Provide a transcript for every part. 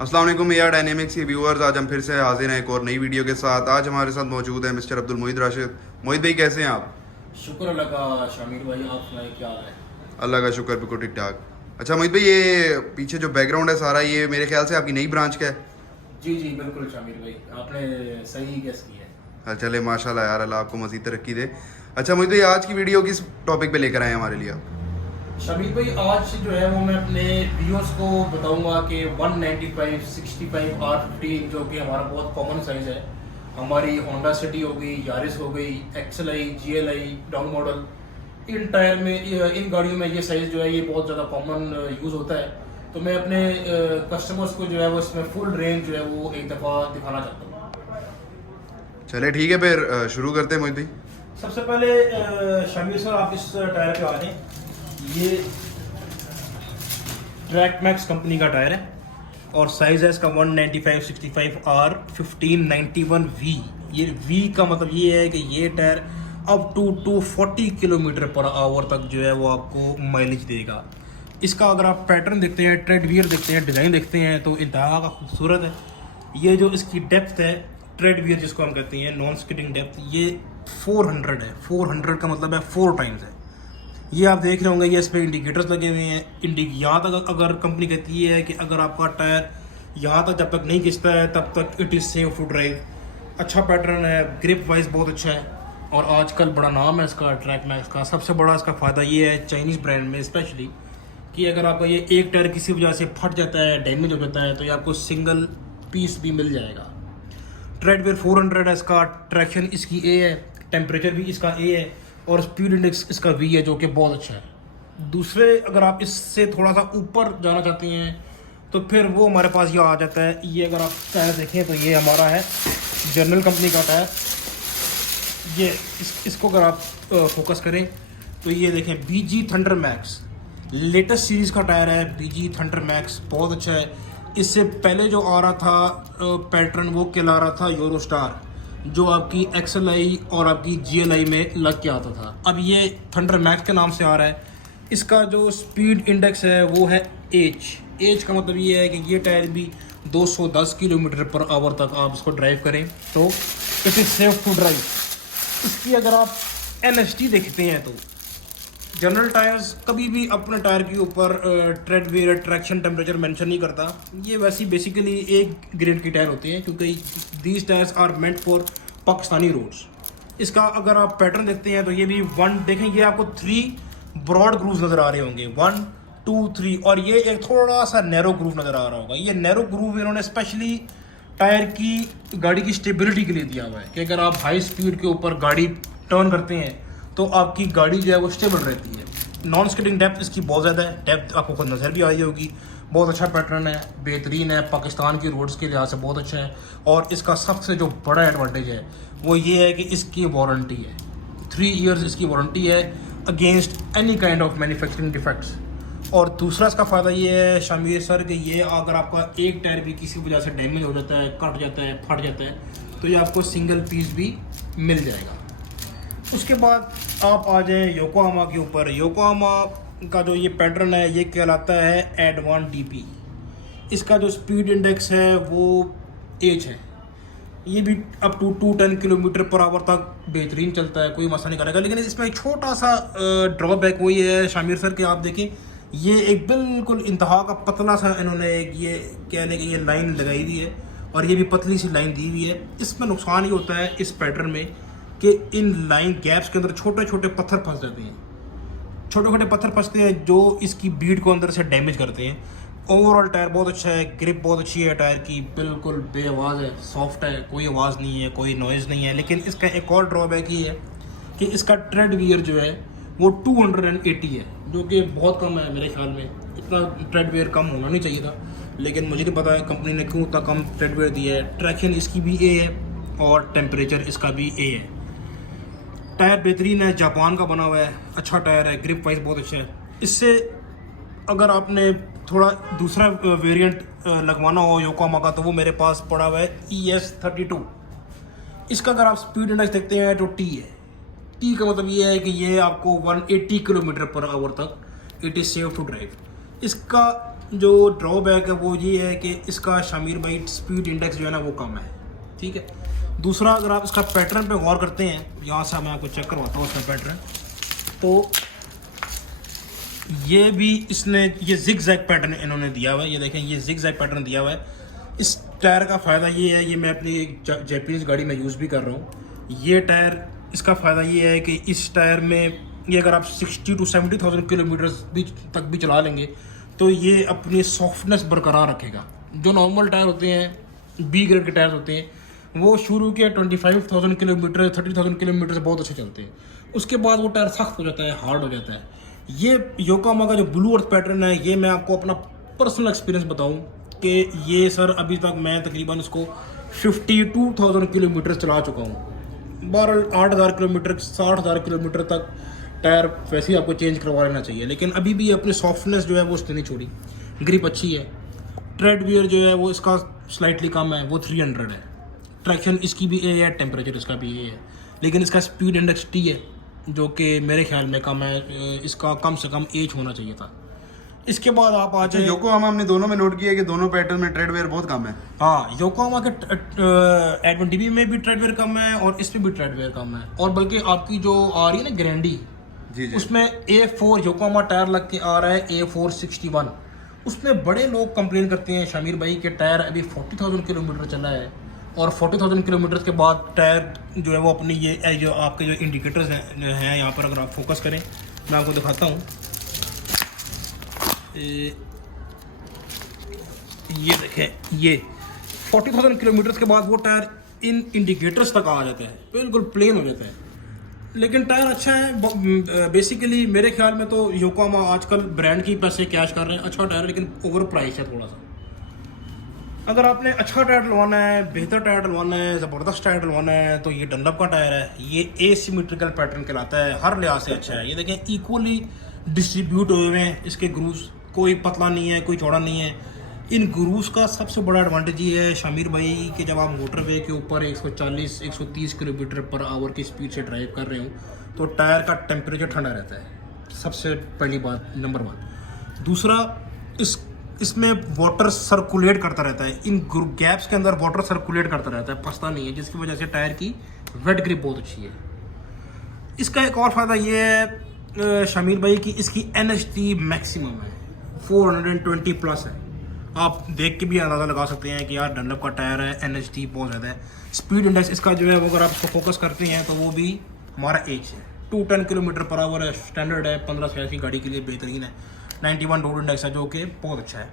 अस्सलाम वालेकुम यार डायनेमिक्स के व्यूअर्स, आज हम फिर से हाजिर हैं एक और नई वीडियो के साथ। आज हमारे साथ मौजूद है मिस्टर अब्दुल मोहित राशिद। मोहित भाई कैसे हैं आप? शुक्र अल्लाह का। शामिर भाई आप सुनाए क्या हाल है? अल्लाह का शुक्र, बिल्कुल ठीक ठाक। अच्छा मोहित भाई, ये पीछे जो बैकग्राउंड है सारा, ये मेरे ख्याल से आपकी नई ब्रांच का है। जी जी बिल्कुल शामिर भाई, आपने सही गेस किया है। चले माशाल्लाह यार, अल्लाह आपको मज़ीद तरक्की दे। अच्छा मोहित भाई, आज की वीडियो किस टॉपिक पे लेकर आए हैं हमारे लिए आप? शामिर भाई आज जो है वो मैं अपने व्यूअर्स को बताऊंगा कि 195, 65 R15 जो कि हमारा बहुत कॉमन साइज है, हमारी होंडा सिटी हो गई, यारिस हो गई, XLI, GLI, डाउन मॉडल, इन टायर में इन गाड़ियों में ये साइज़ जो है ये बहुत ज़्यादा कॉमन यूज़ होता है। तो मैं अपने कस्टमर्स को जो है वो इसमें फुल रेंज जो है वो एक दफ़ा दिखाना चाहता हूँ। चले ठीक है, फिर शुरू करते हैं मोहित भाई। सबसे पहले शामिर सर आप इस टायर पे आ जाएं। ये ट्रैक मैक्स कंपनी का टायर है और साइज़ है इसका 195 65 R15 91V। ये V का मतलब ये है कि ये tyre up to 240 kilometre per hour तक जो है वो आपको माइलेज देगा। इसका अगर आप पैटर्न देखते हैं, ट्रेड वियर देखते हैं, डिज़ाइन देखते हैं तो इंतहा का खूबसूरत है। ये जो इसकी डेप्थ है, ट्रेड वियर जिसको हम कहते हैं, नॉन स्किडिंग डेप्थ, ये 400 है। 400 का मतलब है 4 टाइम्स है। ये आप देख रहे होंगे, ये इस पर इंडिकेटर्स लगे हुए हैं। यहाँ तक अगर कंपनी कहती है कि अगर आपका टायर यहाँ तक जब तक नहीं खिंचता है तब तक it is safe to drive. अच्छा पैटर्न है, ग्रिप वाइज बहुत अच्छा है और आजकल बड़ा नाम है इसका ट्रैक मैक्स का। सबसे बड़ा इसका फ़ायदा ये है चाइनीज़ ब्रांड में स्पेशली कि अगर आपका ये एक टायर किसी वजह से फट जाता है, डैमेज हो जाता है, तो ये आपको सिंगल पीस भी मिल जाएगा। ट्रेडवेयर 400 है इसका, ट्रैक्शन इसकी ए है, टेम्परेचर भी इसका ए है और स्पीड इंडेक्स इसका वी है जो कि बहुत अच्छा है। दूसरे अगर आप इससे थोड़ा सा ऊपर जाना चाहते हैं तो फिर वो हमारे पास ये आ जाता है। ये अगर आप टायर देखें तो ये हमारा है जनरल कंपनी का टायर। ये इसको अगर आप फोकस करें तो ये देखें BG thunder max, latest series का टायर है। BG थंडर मैक्स बहुत अच्छा है। इससे पहले जो आ रहा था पैटर्न वो कहला रहा था यूरो स्टार, जो आपकी XLI और आपकी GLI में लग के आता था। अब ये थंडर मैक्स के नाम से आ रहा है। इसका जो स्पीड इंडेक्स है वो है एज का मतलब ये है कि ये टायर भी 210 किलोमीटर पर आवर तक आप इसको ड्राइव करें तो it is safe to drive. इसकी अगर आप NST देखते हैं तो जनरल टायर्स कभी भी अपने टायर के ऊपर tread wear, traction, temperature mention नहीं करता। ये वैसे बेसिकली एक ग्रेड के टायर होते हैं क्योंकि these tyres are meant for Pakistani roads. इसका अगर आप पैटर्न देखते हैं तो ये भी देखें, ये आपको 3 ब्रॉड ग्रूव्स नज़र आ रहे होंगे, 1 2 3, और ये एक थोड़ा सा नैरो ग्रूव नज़र आ रहा होगा। ये नैरो ग्रूव इन्होंने स्पेशली टायर की गाड़ी की स्टेबिलिटी के लिए दिया हुआ है कि अगर आप हाई स्पीड के ऊपर गाड़ी टर्न करते हैं तो आपकी गाड़ी जो है वो स्टेबल रहती है। नॉन स्किडिंग डेप्थ इसकी बहुत ज़्यादा है, डेप्थ आपको खुद नज़र भी आई होगी। बहुत अच्छा पैटर्न है, बेहतरीन है, पाकिस्तान की रोड्स के लिहाज से बहुत अच्छा है। और इसका सबसे जो बड़ा एडवांटेज है वो ये है कि इसकी वारंटी है, 3 ईयर्स इसकी वारंटी है against any kind of manufacturing defects. और दूसरा इसका फ़ायदा ये है शामिर सर कि ये अगर आपका एक टायर भी किसी वजह से डैमेज हो जाता है, कट जाता है, फट जाता है, तो ये आपको सिंगल पीस भी मिल जाएगा। उसके बाद आप आ जाएं योकोहामा के ऊपर। योकोहामा का जो ये पैटर्न है ये कहलाता है एडवांस DP। इसका जो स्पीड इंडेक्स है वो एच है। ये भी up to 210 kilometre per hour तक बेहतरीन चलता है, कोई मसला नहीं करेगा। लेकिन इसमें एक छोटा सा ड्रॉबैक वो ये है शामिर सर कि आप देखें, ये एक बिल्कुल इंतहा का पतला सा इन्होंने एक ये कह लें कि ये लाइन लगाई हुई है और ये भी पतली सी लाइन दी हुई है। इसमें नुकसान ये होता है इस पैटर्न में कि इन लाइन गैप्स के अंदर छोटे छोटे पत्थर फंस जाते हैं, छोटे छोटे पत्थर फंसते हैं जो इसकी बीड को अंदर से डैमेज करते हैं। ओवरऑल टायर बहुत अच्छा है, ग्रिप बहुत अच्छी है टायर की, बिल्कुल बेआवाज़ है, सॉफ्ट है, कोई आवाज़ नहीं है, कोई नॉइज़ नहीं है। लेकिन इसका एक और ड्रॉबैक ये है कि इसका ट्रेड वियर जो है वो 280 है, जो कि बहुत कम है मेरे ख्याल में। इतना ट्रेड वियर कम होना नहीं चाहिए था, लेकिन मुझे नहीं पता है कंपनी ने क्यों इतना कम ट्रेड वियर दिया है। ट्रैक्शन इसकी भी ए है और टेम्परेचर इसका भी ए है। टायर बेहतरीन है, जापान का बना हुआ है, अच्छा टायर है, ग्रिप वाइज बहुत अच्छा है। इससे अगर आपने थोड़ा दूसरा वेरिएंट लगवाना हो योकोहामा का तो वो मेरे पास पड़ा हुआ है ES32। इसका अगर आप स्पीड इंडेक्स देखते हैं तो T है। T का मतलब ये है कि ये आपको 180 किलोमीटर पर आवर तक it is safe to drive. इसका जो ड्रॉबैक है वो ये है कि इसका शामिर भाई स्पीड इंडेक्स जो है ना वो कम है, ठीक है। दूसरा, अगर आप इसका पैटर्न पे गौर करते हैं, यहाँ से मैं आपको चेक करवाता हूँ इसका पैटर्न, तो ये भी इसने ये जिग जैग पैटर्न इन्होंने दिया हुआ है। ये देखें, ये जिग जैग पैटर्न दिया हुआ है। इस टायर का फ़ायदा ये है, ये मैं अपनी एक जैपनीज़ गाड़ी में यूज़ भी कर रहा हूँ। ये टायर, इसका फ़ायदा ये है कि इस टायर में ये अगर आप 60 to 70,000 किलोमीटर्स तक भी चला लेंगे तो ये अपनी सॉफ्टनेस बरकरार रखेगा। जो नॉर्मल टायर होते हैं, बी ग्रेड के टायर होते हैं, वो शुरू के 25,000 किलोमीटर 30,000 किलोमीटर से बहुत अच्छे चलते हैं। उसके बाद वो टायर सख्त हो जाता है, हार्ड हो जाता है। ये योकोहामा का जो ब्लू अर्थ पैटर्न है, ये मैं आपको अपना पर्सनल एक्सपीरियंस बताऊं कि ये सर अभी तक मैं तकरीबन इसको 52,000 किलोमीटर चला चुका हूँ। 8,000 किलोमीटर 60,000 किलोमीटर तक टायर वैसे ही आपको चेंज करवा लेना चाहिए, लेकिन अभी भी अपनी सॉफ्टनेस जो है वो उसने नहीं छोड़ी। ग्रिप अच्छी है। ट्रेड वियर जो है वो इसका स्लाइटली कम है, वो 300 है। ट्रैक्शन इसकी भी ए है, टेम्परेचर इसका भी ए है, लेकिन इसका स्पीड इंडेक्स टी है जो कि मेरे ख्याल में कम है। इसका कम से कम एज होना चाहिए था। इसके बाद आप आ जाए योकोहामा, हमने दोनों में नोट किया कि दोनों पैटर्न में ट्रेड वेयर बहुत कम है। हाँ, योकोहामा के A20B में भी ट्रेड वेयर कम है और इसमें भी ट्रेड वेयर कम है। और बल्कि आपकी जो आ रही है ना ग्रैंडी, जी जी, उसमें A4 योकोहामा टायर लग के आ रहा है, A461। उसमें बड़े लोग कंप्लेन करते हैं शामिर भाई के टायर अभी 40,000 किलोमीटर चला है और 40,000 किलोमीटर के बाद टायर जो है वो अपनी ये जो आपके जो इंडिकेटर्स हैं यहाँ पर, अगर आप फोकस करें, मैं आपको दिखाता हूँ। ये देखें, ये 40,000 किलोमीटर के बाद वो टायर इन इंडिकेटर्स तक आ जाता है, बिल्कुल प्लेन हो जाता है। लेकिन टायर अच्छा है। बेसिकली मेरे ख्याल में तो योकोहामा आजकल ब्रांड की पैसे कैश कर रहे हैं। अच्छा टायर, लेकिन ओवर प्राइस है थोड़ा सा। अगर आपने अच्छा टायर डलवाना है, बेहतर टायर डलवाना है, ज़बरदस्त टायर डलवाना है, तो ये डनलप का टायर है। ये एसिमेट्रिकल पैटर्न कहलाता है, हर लिहाज से अच्छा है। ये देखें, इक्वली डिस्ट्रीब्यूट हुए हुए हैं इसके ग्रूव्स, कोई पतला नहीं है, कोई चौड़ा नहीं है। इन ग्रूव्स का सबसे बड़ा एडवांटेज ये है शामिर भाई कि जब आप मोटरवे के ऊपर 140-130 किलोमीटर पर आवर की स्पीड से ड्राइव कर रहे हो तो टायर का टेम्परेचर ठंडा रहता है। सबसे पहली बात, नंबर 1। दूसरा, इसमें वाटर सर्कुलेट करता रहता है। इन गैप्स के अंदर वाटर सर्कुलेट करता रहता है, फंसता नहीं है, जिसकी वजह से टायर की वेट ग्रिप बहुत अच्छी है। इसका एक और फ़ायदा ये है शामिर भाई की इसकी NHT मैक्सिमम है, 420 प्लस है। आप देख के भी अंदाज़ा लगा सकते हैं कि यार डनलप का टायर है, NHT बहुत ज़्यादा है। स्पीड इंडेक्स इसका जो है वो अगर आप इसको फोकस करते हैं तो वो भी हमारा एज है, 210 किलोमीटर पर आवर है, स्टैंडर्ड है, 15 की गाड़ी के लिए बेहतरीन है। 91 रोड इंडेक्स है जो कि बहुत अच्छा है।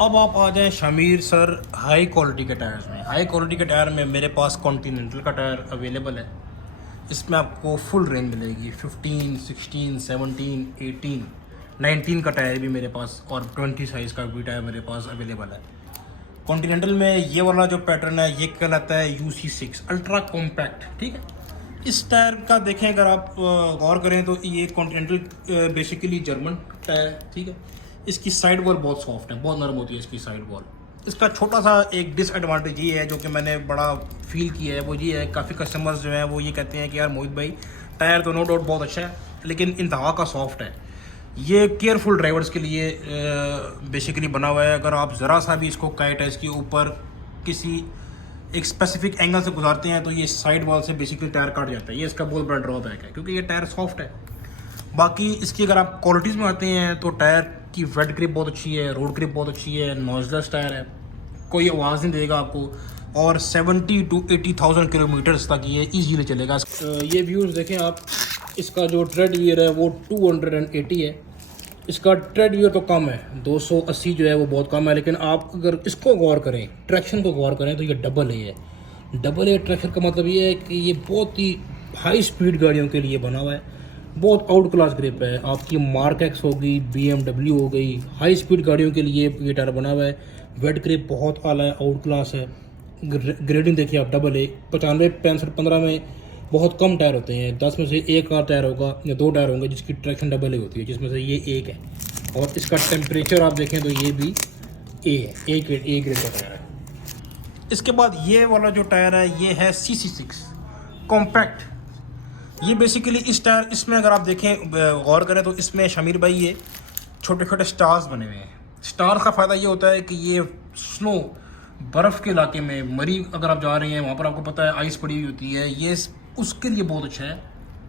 अब आप आ जाएं शामिर सर हाई क्वालिटी के टायर्स में। हाई क्वालिटी के टायर में मेरे पास कॉन्टीनेंटल का टायर अवेलेबल है। इसमें आपको फुल रेंज मिलेगी, 15, 16, 17, 18, 19 का टायर भी मेरे पास और 20 साइज़ का भी टायर मेरे पास अवेलेबल है। कॉन्टीनेंटल में ये वाला जो पैटर्न है ये कहलाता है UC6 अल्ट्रा कॉम्पैक्ट, ठीक है। इस टायर का देखें, अगर आप गौर करें तो ये कॉन्टीनेंटल बेसिकली जर्मन टायर, ठीक है। इसकी साइड वॉल बहुत सॉफ्ट है, बहुत नरम होती है इसकी साइड वॉल। इसका छोटा सा एक डिसएडवांटेज ये है जो कि मैंने बड़ा फील किया है, वो ये है काफ़ी कस्टमर्स जो हैं वो ये कहते हैं कि यार मोहित भाई टायर तो नो डाउट बहुत अच्छा है लेकिन इंतहा का सॉफ्ट है। ये केयरफुल ड्राइवर्स के लिए बेसिकली बना हुआ है। अगर आप ज़रा सा भी इसको काइट है इसके ऊपर किसी एक स्पेसिफिक एंगल से गुजारते हैं तो ये साइड वॉल से बेसिकली टायर कट जाता है। ये इसका बहुत बड़ा ड्रॉबैक है क्योंकि ये टायर सॉफ्ट है। बाकी इसकी अगर आप क्वालिटीज़ में आते हैं तो टायर की वेट ग्रिप बहुत अच्छी है, रोड ग्रिप बहुत अच्छी है, नॉइज़लेस टायर है, कोई आवाज़ नहीं देगा आपको और 70 to 80,000 किलोमीटर्स तक ये ईजीली चलेगा। ये व्यूज़ देखें आप, इसका जो ट्रेड वियर है वो 280 है। इसका ट्रेड वियर तो कम है, 280 जो है वो बहुत कम है, लेकिन आप अगर इसको गौर करें, ट्रैक्शन को गौर करें तो ये डबल है। डबल ए ट्रैक्शन का मतलब ये है कि ये बहुत ही हाई स्पीड गाड़ियों के लिए बना हुआ है, बहुत आउट क्लास ग्रिप है। आपकी मार्क एक्स होगी, BMW हो गई, हाई स्पीड गाड़ियों के लिए ये टायर बना हुआ है। वेट ग्रिप बहुत आला है, आउट क्लास है। ग्रेडिंग देखिए आप, डबल ए 95, 65, 15 में बहुत कम टायर होते हैं, 10 में से एक आध टायर होगा या 2 टायर होंगे जिसकी ट्रैक्शन डबल ए होती है, जिसमें से ये एक है। और इसका टेम्परेचर आप देखें तो ये भी ए है, ए ग्रेड का टायर है। इसके बाद ये वाला जो टायर है ये है CC6 कॉम्पैक्ट। ये बेसिकली इस टायर, इसमें अगर आप देखें गौर करें तो इसमें शामिर भाई ये छोटे छोटे स्टार्स बने हुए हैं। स्टार्स का फ़ायदा ये होता है कि ये स्नो बर्फ़ के इलाके में मरी अगर आप जा रहे हैं वहाँ पर आपको पता है आइस पड़ी हुई होती है, ये उसके लिए बहुत अच्छा है,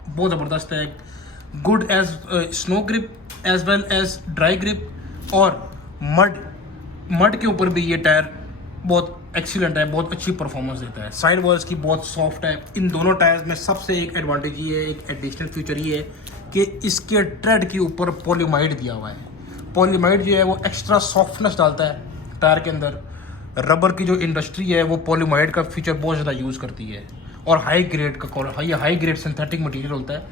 बहुत ज़बरदस्त है। Good as snow grip as well as dry grip, और मड के ऊपर भी ये टायर बहुत एक्सीलेंट है, बहुत अच्छी परफॉर्मेंस देता है। साइड वॉल्स की बहुत सॉफ्ट है। इन दोनों टायर्स में सबसे एक एडवांटेज ये है, एक एडिशनल फीचर ये है कि इसके ट्रेड के ऊपर पॉलीमाइड दिया हुआ है। पॉलीमाइड जो है वो एक्स्ट्रा सॉफ्टनेस डालता है टायर के अंदर। रबर की जो इंडस्ट्री है वो पॉलीमाइड का फीचर बहुत ज़्यादा यूज़ करती है, और हाई ग्रेड का ये हाई ग्रेड सिंथेटिक मटेरियल होता है।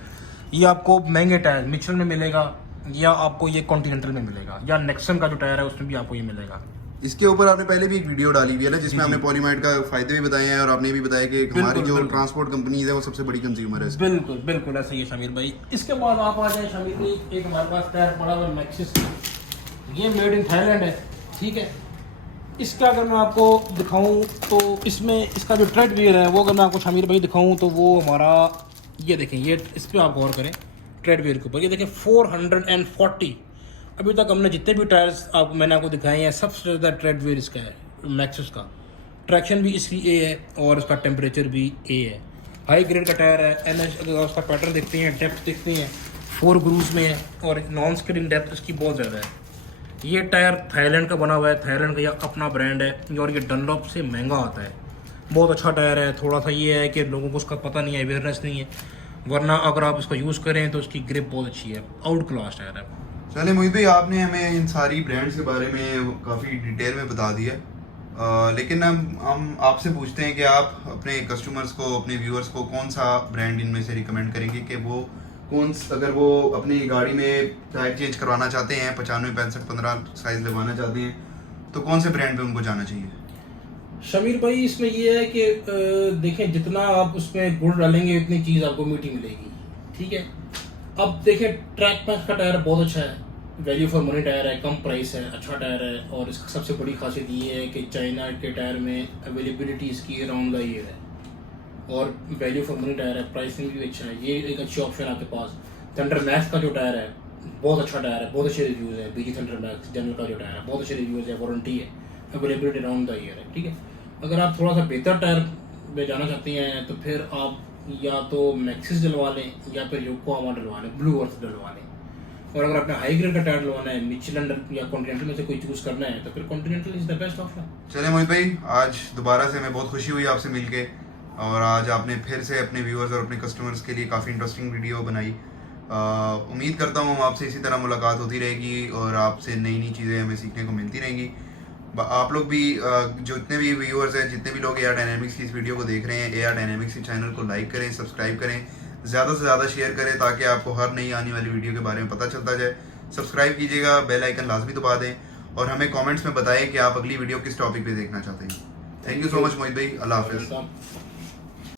ये आपको महंगे टायर मिचेल में मिलेगा, या आपको ये कॉन्टिनेंटल में मिलेगा, या नेक्सन का जो टायर है उसमें भी आपको ये मिलेगा। इसके ऊपर आपने पहले भी एक वीडियो डाली हुई है ना, जिसमें आपने पॉलीमाइड का फायदे भी बताए हैं, और आपने भी बताया कि हमारी जो ट्रांसपोर्ट कंपनीज है वो सबसे बड़ी कंज्यूमर है। बिल्कुल बिल्कुल ऐसा ही है शामिर भाई। इसके बाद आप आ जाए शामिर भाई, एक हमारे पास टायर पड़ा हुआ मैक्सिस, ये मेड इन थाईलैंड है, ठीक है। इसका अगर मैं आपको दिखाऊं तो इसमें इसका जो ट्रेड वेयर है वो अगर मैं आपको शामिर भाई दिखाऊं तो वो हमारा, ये देखें, ये इस पर आप गौर करें ट्रेड वेयर के ऊपर, ये देखें 440। अभी तक हमने जितने भी टायर्स मैंने आपको दिखाए हैं सबसे ज़्यादा ट्रेड वेयर इसका है मैक्सिस का। ट्रैक्शन भी इसकी ए है और इसका टेम्परेचर भी ए है। हाई ग्रेड का टायर है। NH अगर उसका पैटर्न देखते हैं, डेप्थ देखते हैं, 4 ग्रूव्स में है, और नॉन स्किडिंग डेप्थ इसकी बहुत ज़्यादा है। ये टायर थाईलैंड का बना हुआ है, थाईलैंड का ये अपना ब्रांड है, और ये डनलॉप से महंगा आता है। बहुत अच्छा टायर है। थोड़ा सा ये है कि लोगों को उसका पता नहीं है, अवेयरनेस नहीं है, वरना अगर आप इसको यूज़ करें तो इसकी ग्रिप बहुत अच्छी है, आउट क्लास टायर है। चलिए मोहित भाई, आपने हमें इन सारी ब्रांड्स के बारे में काफ़ी डिटेल में बता दिया, लेकिन हम आपसे पूछते हैं कि आप अपने कस्टमर्स को, अपने व्यूअर्स को कौन सा ब्रांड इनमें से रिकमेंड करेंगे कि वो अगर वो अपनी गाड़ी में टायर चेंज करवाना चाहते हैं, 95, 65, 15 साइज लगवाना चाहते हैं, तो कौन से ब्रांड पे उनको जाना चाहिए? शमीर भाई इसमें ये है कि देखें, जितना आप उसमें गुड़ डालेंगे उतनी चीज़ आपको मीठी मिलेगी, ठीक है। अब देखें, ट्रैक पैक का टायर बहुत अच्छा है, वैल्यू फॉर मनी टायर है, कम प्राइस है, अच्छा टायर है, और इसकी सबसे बड़ी खासियत ये है कि चाइना के टायर में अवेलेबिलिटी इसकी अराउंड द ईयर है, और वैल्यू फॉर मनी टायर है, प्राइसिंग भी अच्छा है। ये एक अच्छी ऑप्शन आपके पास। थंडर मैक्स का जो टायर है बहुत अच्छा टायर है, बहुत अच्छे रिव्यूज़ है। BG थंडर मैक्स जनरल का जो टायर है बहुत अच्छे रिव्यूज़ है, वारंटी है, अवेलेबिलिटी अराउंड द ईयर है, ठीक है। अगर आप थोड़ा सा बेहतर टायर में जाना चाहते हैं तो फिर आप या तो मैक्सिस डलवा लें या फिर योकोहामा डलवा लें, ब्लू अर्थ डलवा लें। और अगर आपने हाई ग्रेड का टायर डलवाना है, मिचेलन या कॉन्टिनेंटल में से कोई चूज़ करना है, तो फिर continental is the best option. चलिए मोहित भाई, आज दोबारा से हमें बहुत खुशी हुई आपसे मिलके, और आज आपने फिर से अपने व्यूअर्स और अपने कस्टमर्स के लिए काफ़ी इंटरेस्टिंग वीडियो बनाई। उम्मीद करता हूँ आपसे इसी तरह मुलाकात होती रहेगी, और आपसे नई नई चीज़ें हमें सीखने को मिलती रहेंगी। आप लोग भी जो जितने भी व्यूअर्स हैं, जितने भी लोग AR डायनेमिक्स की इस वीडियो को देख रहे हैं, AR डायनेमिक्स के चैनल को लाइक करें, सब्सक्राइब करें, ज़्यादा से ज़्यादा शेयर करें, ताकि आपको हर नई आने वाली वीडियो के बारे में पता चलता जाए। सब्सक्राइब कीजिएगा, बेल आइकन लाजमी दबा दें, और हमें कमेंट्स में बताएं कि आप अगली वीडियो किस टॉपिक पे देखना चाहते हैं। थैंक यू सो मच मोहित भाई, अल्लाह हाफिज़।